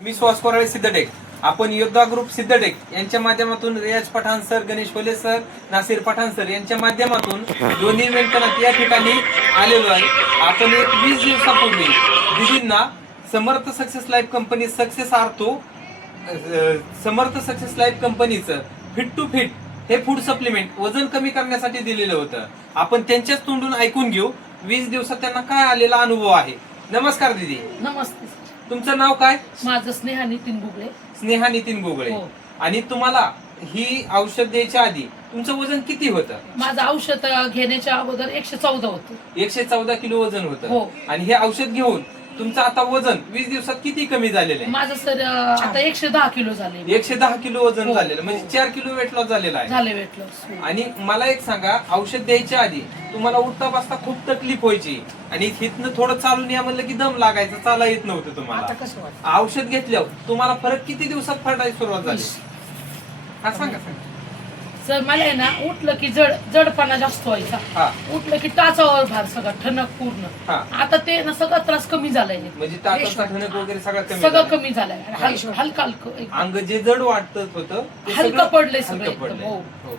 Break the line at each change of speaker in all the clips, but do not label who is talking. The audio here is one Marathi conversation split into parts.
मी सुहास कोराळे सिद्धटेक. आपण योद्धा ग्रुप सिद्धटेक यांच्या माध्यमातून रियाज पठाण सर गणेश कोले सर नासिर पठाण सर यांच्या माध्यमातून दोन्ही मेंटनात या ठिकाणी आलेलो आहे. आपण एक वीस दिवसापूर्वी दिदींना Samarth success life company success ortho Samarth success life कंपनीचं फिट टू फिट हे फूड सप्लिमेंट वजन कमी करण्यासाठी दिलेलं होतं. आपण त्यांच्याच तोंडून ऐकून घेऊ. वीस दिवसात त्यांना काय आलेला अनुभव आहे? नमस्कार दीदी.
नमस्ते.
तुमचं नाव काय?
माझं स्नेहा नितीन बुगळे
स्नेहा नितीन गोगळे.
हो.
आणि तुम्हाला ही औषध द्यायच्या आधी तुमचं वजन किती होतं?
माझं औषध घेण्याच्या अगोदर एकशे चौदा होतं.
एकशे चौदा किलो वजन होतं.
हो.
आणि हे औषध घेऊन तुमचं आता वजन वीस दिवसात किती कमी झालेलं आहे?
माझं सर आता एकशे दहा किलो झाले.
एकशे दहा किलो वजन
हो.
झालेलं म्हणजे चार किलो वेट लॉस झालेला आहे.
झाले वेट लॉस
आणि मला एक सांगा औषध द्यायच्या आधी तुम्हाला उठता बसता खूप तकलीफ व्हायची. आणि इथनं थोडं चालून या म्हणलं की दम लागायचा चाला येत नव्हतं तुम्हाला.
आता कसं वाटतं
औषध घेतल्यावर तुम्हाला फरक किती दिवसात पडायला सुरुवात झाली? हा सांगा सांगा.
सर मला आहे ना उठलं की जड जडपणा जास्त व्हायचा
हा
उठलं की टाचावर भार सगळं ठणक पूर्ण
हा
आता ते ना सगळं त्रास कमी झालाय
म्हणजे टाचाचा ठणक वगैरे सगळं कमी
सगळं
झालं.
कमी झालंय हल- हलका हलकं एकदम.
अंग जे जड वाटत होतं ते
हलकं
सगळं
पडलंय सगळं
हलकं
एकदम,
पडलंय.
हो.
हो.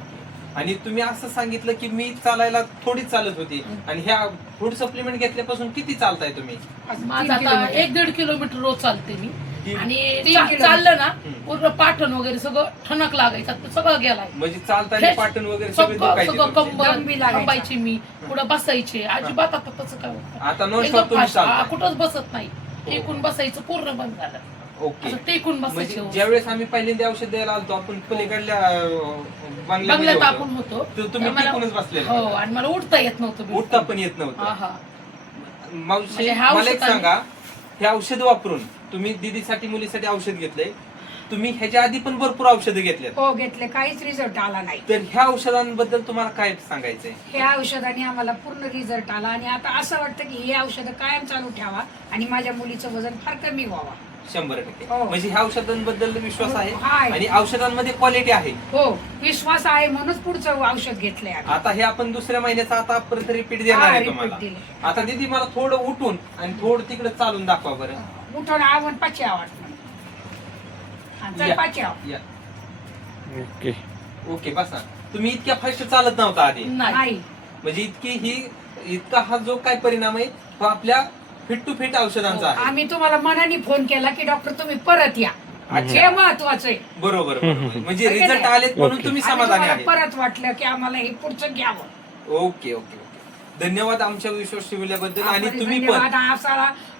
आणि तुम्ही असं सांगितलं की मी चालायला थोडी चालत होती आणि ह्या फूड सप्लिमेंट घेतल्यापासून किती चालताय तुम्ही
आज
माझं आता. एक दीड किलोमीटर रोज चालते मी आणि
किलोमीटर.
चाललं ना. पूर्ण पाठण वगैरे सगळं ठणक लागायचं सगळं गेलाय
म्हणजे चालताना. पाटण वगैरे सगळे
सगळं
दुखायचे
सगळं
तुमचे.
कंबर
दम बी लागायचा.
मी पुढे बसायचे अजिबात आता तसं काय होतं
आता नॉन स्टॉप तुम्ही.
हा, कुठंच बसत नाही टेकून बसायचं पूर्ण बंद झालं
ओके
असं टेकून
म्हणजे
बसायचं
ज्यावेळेस आम्ही पहिल्यांदा औषध द्यायला आलतो आपण पलीकडल्या अं, बंगल्यामध्ये
बंगल्यात
होतो.
आपण होतो
तर तुम्ही
मला-
टिकूनच बसलेले
हो. आणि मला उठता येत नव्हतं बिलकुल.
उठता पण येत
हा
नव्हतं
हा
मावशी
म्हणजे ह्या
मला एक
औषधाने-
सांगा हे औषध वापरून तुम्ही दीदीसाठी मुलीसाठी औषध घेतलंय. तुम्ही ह्याच्या आधी पण भरपूर औषधं घेतलेत
हो घेतले. काहीच रिझल्ट आला नाही.
तर ह्या औषधांबद्दल तुम्हाला काय सांगायचंय?
ह्या औषधाने आम्हाला पूर्ण रिझल्ट आला आणि आता असं वाटतं की हे औषध कायम चालू ठेवा आणि माझ्या मुलीचं वजन फार कमी व्हावा.
शंभर टक्के.
हो.
म्हणजे ह्या औषधांबद्दल विश्वास आहे?
हो, आहे.
आणि औषधांमध्ये क्वालिटी आहे.
हो विश्वास आहे म्हणूनच पुढचं औषध घेतलंय आम्ही.
आता हे आपण दुसऱ्या महिन्याचा आता परत रिपीट देणार
हा,
आहे
repeat
तुम्हाला. आता दीदी मला थोडं उठून आणि थोडं तिकडे चालून दाखवा बरं.
आवड पाची आवड चल
या.
पाची आव
या.
ओके.
ओके बसा. तुम्ही इतक्या फास्ट चालत नव्हता आधी.
नाही.
नाही.
म्हणजे इतकी ही इतका हा जो काय परिणाम आहे तो आपल्या फिट टू फिट औषधांचा आहे.
आम्ही तुम्हाला मनाने फोन केला की डॉक्टर तुम्ही परत या.
अच्छा.
हे महत्वाचं आहे.
बरोबर बरोबर. म्हणजे
ओके
रिझल्ट? आलेत म्हणून
ओके.
तुम्ही समाधानी
तुम्हाला परत वाटलं की आम्हाला हे पुढचं घ्यावं.
Okay okay okay. धन्यवाद आमच्या विश्वास ठेवल्याबद्दल आणि तुम्ही पण.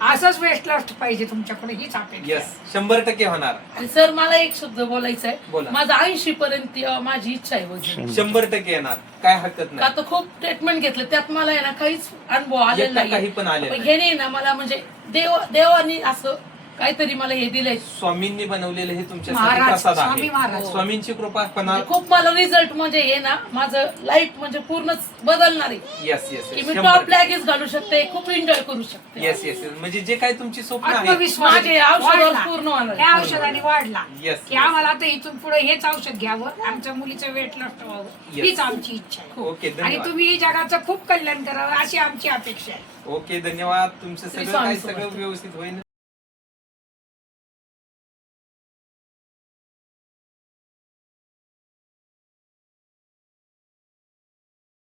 असंच वेस्ट लॉस्ट पाहिजे तुमच्याकडे हीच अपेक्षा
येस. शंभर टक्के होणार.
आणि सर मला एक शब्द बोलायचा
बोला.
आहे माझा ऐंशी पर्यंत अं, माझी इच्छा आहे वजन.
शंभर. टक्के येणार. काय हरकत
का
नाही.
तर खूप ट्रीटमेंट घेतलं. त्यात मला आहे ना काहीच अनुभव आलेला
एकटा
नाही
काही पण आलेलं नाही.
ह्याने ना मला म्हणजे देव देवानी असं काहीतरी मला हे दिलंय.
स्वामींनी बनवलेलं हे तुमच्यासाठी
महाराज
प्रसाद
स्वामी
आहे
महाराज
स्वामींची कृपा पण
म्हणजे खूप मला रिझल्ट म्हणजे हे ना माझं लाईफ म्हणजे पूर्णच बदलणार आहे.
येस येस
की मी टॉप लॅगेज घालू शकते खूप एन्जॉय करू शकते.
येस येस म्हणजे जे काही तुमची स्वप्न आहे
आत्मविश्वास
माझे औषधावर
वाढला.
पूर्ण होणार.
त्या औषधाने वाढला.
Yes,
की
yes.
आम्हाला आता इथून पुढे हेच औषध घ्यावं आमच्या मुलीचं वेट लॉस व्हावं.
Yes.
हीच आमची इच्छा आहे.
ओके
आणि
धन्यवाद.
तुम्ही जगाचं खूप कल्याण करावं अशी आमची अपेक्षा आहे.
ओके धन्यवाद. तुमचं सगळं
स्वामी
सगळं
समर्थ.
व्यवस्थित होईल